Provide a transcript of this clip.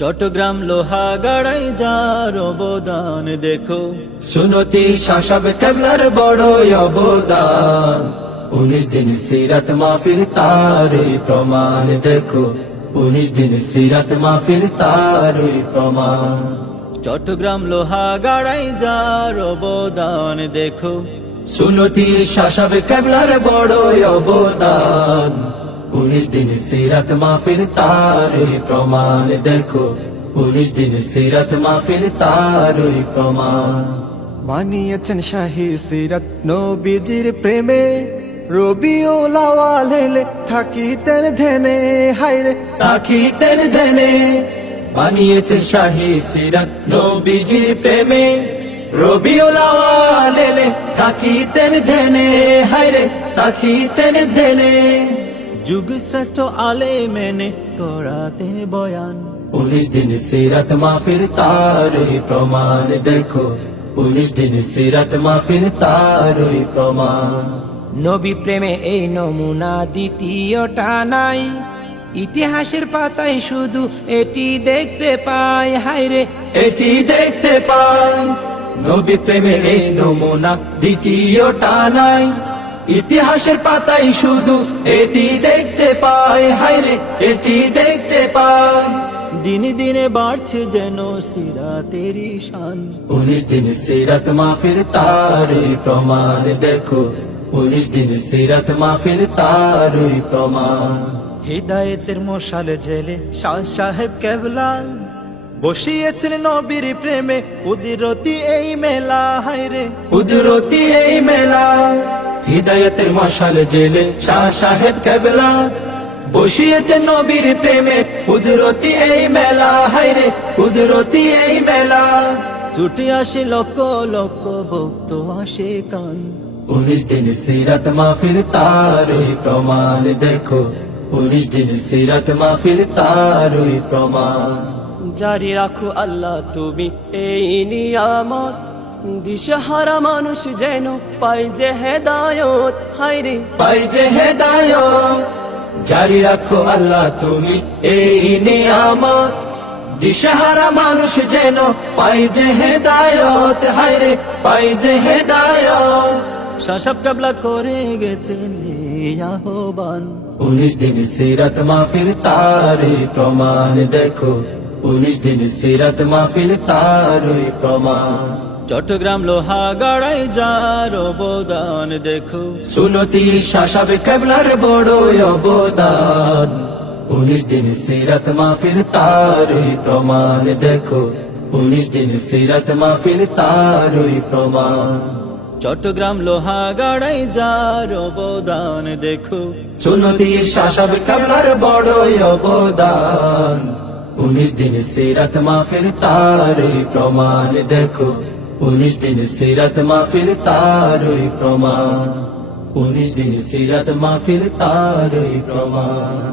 চট্টগ্রাম লোহাগাড়ায় যার অবদান দেখো, সুনতি শাসব কেবলার বড় অবদান। 19 দিন সিরাত মাহফিল তারই প্রমাণ দেখো, 19 দিন সিরাত মাহফিল তারই প্রমাণ। চট্টগ্রাম লোহাগাড়ায় যার অবদান দেখো, সুনতি শাসব কেবলার বড় অবদান। 19 দিন সিরাত মাহফিল তারই প্রমাণ দেখো, 19 দিন সিরাত মাহফিল তারই প্রমাণ। বানিয়েছেন শাহী সিরাত নবীজির প্রেমে, রবিউল আউয়াল এলে থাকিতেন ধ্যানে, হায়রে থাকিতেন ধ্যানে। বানিয়েছেন শাহী সিরাত নবীজির প্রেমে, রবিউল আউয়াল এলে থাকিতেন ধ্যানে, হায়রে থাকিতেন ধ্যানে। যুগ শ্রেষ্ঠ আলেম এনে করাতেন বয়ান, 19 দিন সিরাত মাহফিল তারই প্রমাণ দেখো, 19 দিন সিরাত মাহফিল তারই প্রমাণ। নবী প্রেমে এই নমুনা দ্বিতীয়টা নাই, ইতিহাসের পাতায় শুধু এটি দেখতে পাই, হায়রে এটি দেখতে পাই। নবী প্রেমের এই নমুনা দ্বিতীয়টা নাই, ইতিহাসের পাতায় শুধু এটি দেখতে পাই, হায়রে এটি দেখতে পাই। দিনে দিনে বাড়ছে যেন সিরাতেরই শান, 19 দিন সিরাত মাহফিল তারই প্রমাণ দেখো, 19 দিন সিরাত মাহফিল তারই প্রমাণ। হৃদায়তের মশাল জেলে শাহ সাহেব কেবলা, বসিয়েছেন নবীর প্রেমে কুদরতি এই মেলা, হায়রে কুদরতি এই মেলা। হৃদায়তের মশাল জেলে শাহ সাহেব কেবলা, বসিয়েছেন নবীর প্রেমে কুদরতি এই মেলা, হায়রে কুদরতি এই মেলা। ছুটে আসে লক্ষ লক্ষ ভক্ত আসে কান, 19 দিন সিরাত মাহফিল তারই প্রমাণ দেখো, 19 দিন সিরাত মাহফিল তারই প্রমাণ। জারি রাখো আল্লাহ তুমি এই নিয়ামত, দিশাহারা মানুষ যেন পাই যে হেদায়ত, হায়রে পাই যে হেদায়ত। জারি রাখো আল্লাহ তুমি এই নিয়ামত, দিশাহারা মানুষ যেন পাই যে হেদায়ত, হায়রে পাই যে হেদায়ত। শাসব কাবলা করে গেছেন এই আহ্বান, 19 দিন সিরাত মাহফিল তারই প্রমাণ দেখো, 19 দিন সিরাত মাহফিল তারই প্রমাণ। চট্টগ্রাম লোহাগাড়ায় যার অবদান দেখো, সুনতি শাসব কেবলার বড় অবদান। 19 দিন সিরাত মাহফিল তারই প্রমাণ দেখো, 19 দিন সিরাত মাহফিল তারই প্রমাণ। চট্টগ্রাম লোহাগাড়ায় যার অবদান দেখো, সুনতি শাসব কেবলার বড় অবদান। 19 দিন সিরাত মাহফিল তারই প্রমাণ দেখো, 19 দিন সিরাত মাহফিল তারই প্রমাণ। 19 দিন সিরাত মাহফিল তারই প্রমাণ।